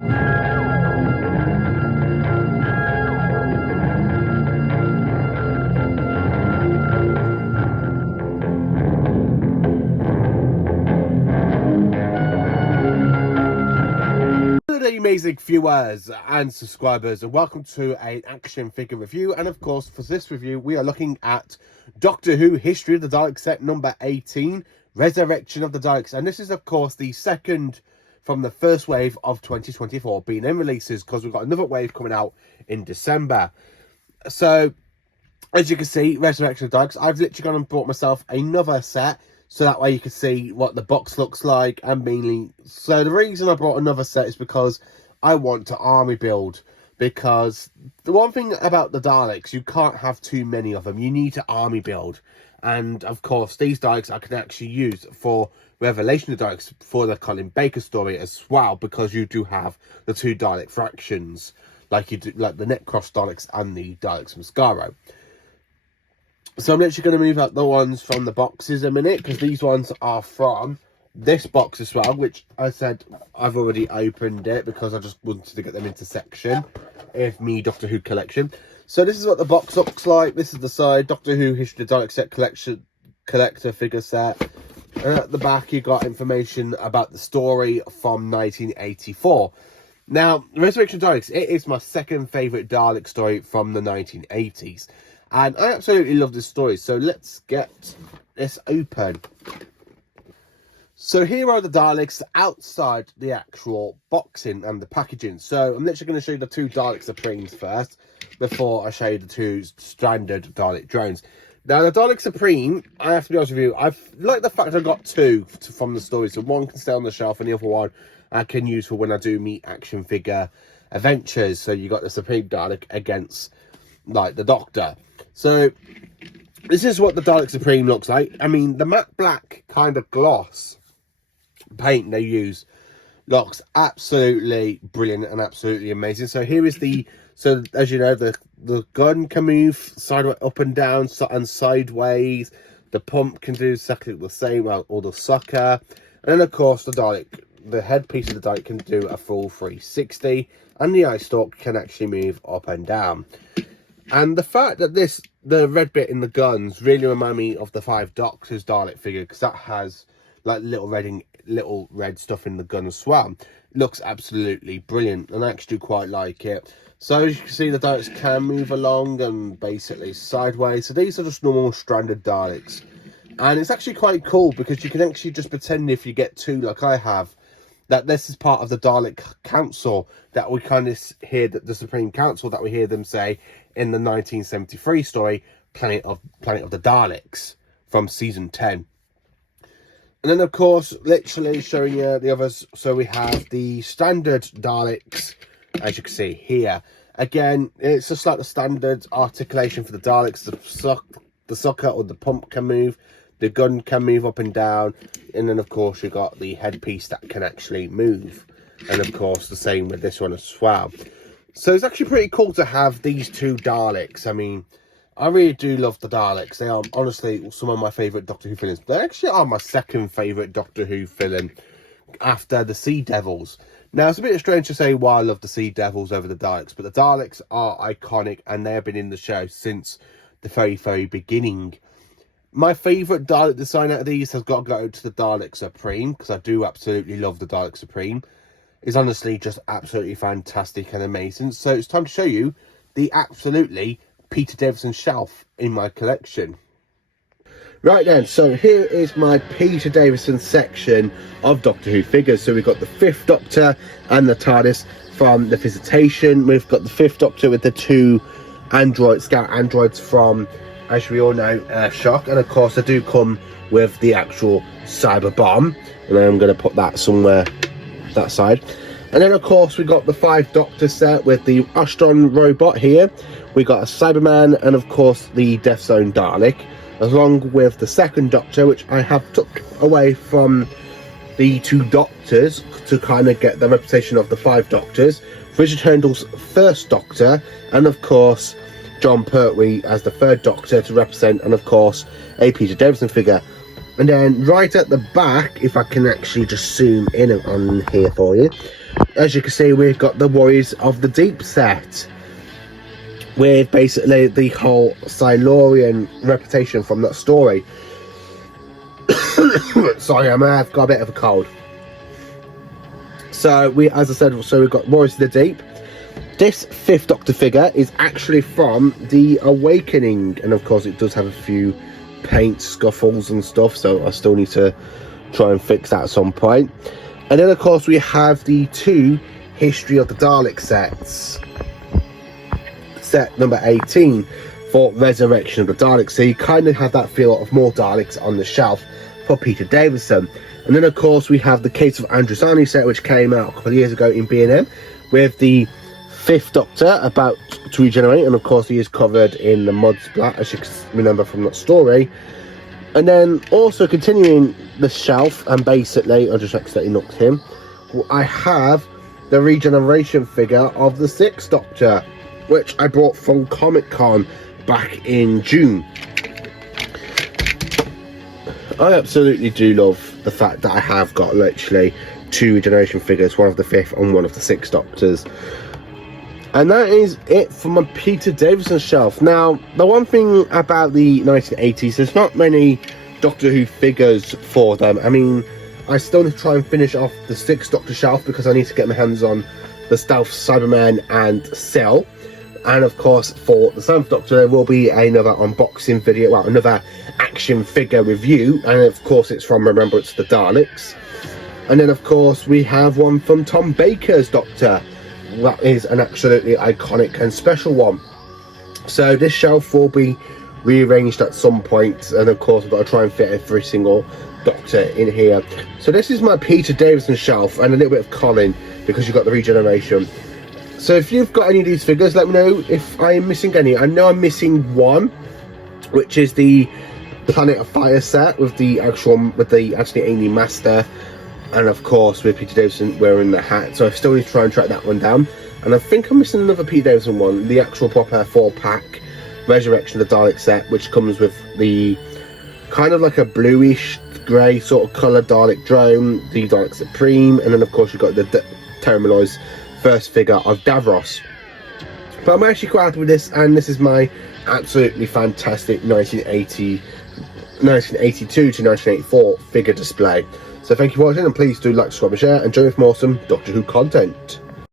Amazing viewers and subscribers, and welcome to an action figure review. And of course, for this review we are looking at Doctor Who History of the Daleks set number 18, Resurrection of the Daleks. And this is of course the second from the first wave of 2024 B&M releases, because we've got another wave coming out in December. So as you can see, Resurrection of the Daleks, I've literally gone and bought myself another set, so that way you can see what the box looks like. And mainly, so the reason I brought another set is because I want to army build. Because the one thing about the Daleks, you can't have too many of them. You need to army build. And of course, these Daleks I can actually use for Revelation of the Daleks for the Colin Baker story as well, because you do have the two Dalek fractions, like you do, like the Necros Daleks and the Daleks Mascaro. So I'm literally going to move out the ones from the boxes a minute, because these ones are from this box as well, which I said I've already opened it because I just wanted to get them into section of me Doctor Who collection. So this is what the box looks like. This is the side, Doctor Who History of the Dalek set collector figure set. And at the back you got information about the story from 1984. Now, Resurrection of Daleks, it is my second favourite Dalek story from the 1980s. And I absolutely love this story, so let's get this open. So here are the Daleks outside the actual boxing and the packaging. So I'm literally going to show you the two Dalek Supremes first, before I show you the two standard Dalek drones. Now, the Dalek Supreme, I have to be honest with you, I've liked the fact I got two from the story. So one can stay on the shelf and the other one I can use for when I do meet action figure adventures. So you got the Supreme Dalek against, like, the Doctor. So this is what the Dalek Supreme looks like. I mean, the matte black kind of gloss paint they use looks absolutely brilliant and absolutely amazing. So here is the, so as you know, the gun can move sideways, up and down, and sideways. The pump can do exactly the same, or the sucker. And then of course the Dalek, the headpiece of the Dalek can do a full 360, and the eye stalk can actually move up and down. And the fact that the red bit in the guns really remind me of the 5 Doctors Dalek figure, because that has like little red stuff in the gun as well. It looks absolutely brilliant, and I actually do quite like it. So as you can see, the Daleks can move along and basically sideways. So these are just normal stranded Daleks. And it's actually quite cool, because you can actually just pretend, if you get two like I have, that this is part of the Dalek Council, that we kind of hear, that the Supreme Council that we hear them say in the 1973 story, Planet of the Daleks, from season 10. And then of course, literally showing you the others. So we have the standard Daleks, as you can see here. Again, it's just like the standard articulation for the Daleks. The sucker or the pump can move. The gun can move up and down. And then, of course, you've got the headpiece that can actually move. And, of course, the same with this one as well. So it's actually pretty cool to have these two Daleks. I mean, I really do love the Daleks. They are, honestly, some of my favourite Doctor Who villains. They actually are my second favourite Doctor Who villain after the Sea Devils. Now, it's a bit strange to say why I love the Sea Devils over the Daleks. But the Daleks are iconic, and they have been in the show since the very, very beginning. My favourite Dalek design out of these has got to go to the Dalek Supreme, because I do absolutely love the Dalek Supreme. It's honestly just absolutely fantastic and amazing. So it's time to show you the absolutely Peter Davison shelf in my collection. Right then, so here is my Peter Davison section of Doctor Who figures. So we've got the 5th Doctor and the TARDIS from the Visitation. We've got the 5th Doctor with the two scout androids from, as we all know, Shock. And of course, they do come with the actual cyber bomb. And I'm going to put that somewhere, that side. And then, of course, we got the 5 Doctor set with the Astron robot here. We got a Cyberman and, of course, the Death Zone Dalek, along with the 2nd Doctor, which I have took away from the 2 Doctors to kind of get the reputation of the 5 Doctors. Richard Hurndall's 1st Doctor, and, of course, John Pertwee as the 3rd Doctor to represent, and, of course, a Peter Davison figure. And then right at the back, if I can actually just zoom in on here for you, as you can see, we've got the Warriors of the Deep set, with basically the whole Silurian reputation from that story. Sorry, I've got a bit of a cold. So as I said, we've got Warriors of the Deep. This 5th Doctor figure is actually from The Awakening, and of course it does have a few paint scuffles and stuff, so I still need to try and fix that at some point. And then of course we have the 2 History of the Daleks sets, set number 18 for Resurrection of the Daleks, so you kind of have that feel of more Daleks on the shelf for Peter Davison. And then of course we have the Case of Androsani set, which came out a couple of years ago in B&M, with the 5th Doctor about to regenerate, and of course he is covered in the mud splat, as you can remember from that story. And then also continuing the shelf, and basically I'll just accidentally knocked him, I have the regeneration figure of the 6th Doctor, which I brought from Comic-Con back in June. I absolutely do love the fact that I have got literally 2 regeneration figures, one of the 5th and one of the 6th Doctors. And that is it for my Peter Davison shelf. Now, the one thing about the 1980s, there's not many Doctor Who figures for them. I mean, I still need to try and finish off the 6th Doctor shelf because I need to get my hands on the Stealth Cyberman and Cell. And of course, for the 7th Doctor, there will be another unboxing video, well, another action figure review. And of course, it's from Remembrance of the Daleks. And then, of course, we have one from Tom Baker's Doctor. That is an absolutely iconic and special one. So this shelf will be rearranged at some point, and of course I've got to try and fit every single Doctor in here. So this is my Peter Davison shelf, and a little bit of Colin because you've got the regeneration. So if you've got any of these figures, let me know if I am missing any. I know I'm missing one, which is the Planet of Fire set with the Anthony Ainley Master, and of course with Peter Davison wearing the hat. So I still need to try and track that one down. And I think I'm missing another Peter Davison one, the actual proper 4-pack Resurrection of the Dalek set, which comes with the kind of like a bluish grey sort of colour Dalek drone, the Dalek Supreme, and then of course you've got the Terminal's first figure of Davros. But I'm actually quite happy with this, and this is my absolutely fantastic 1982 to 1984 figure display. So thank you for watching, and please do like, subscribe and share, and join me for more awesome Doctor Who content.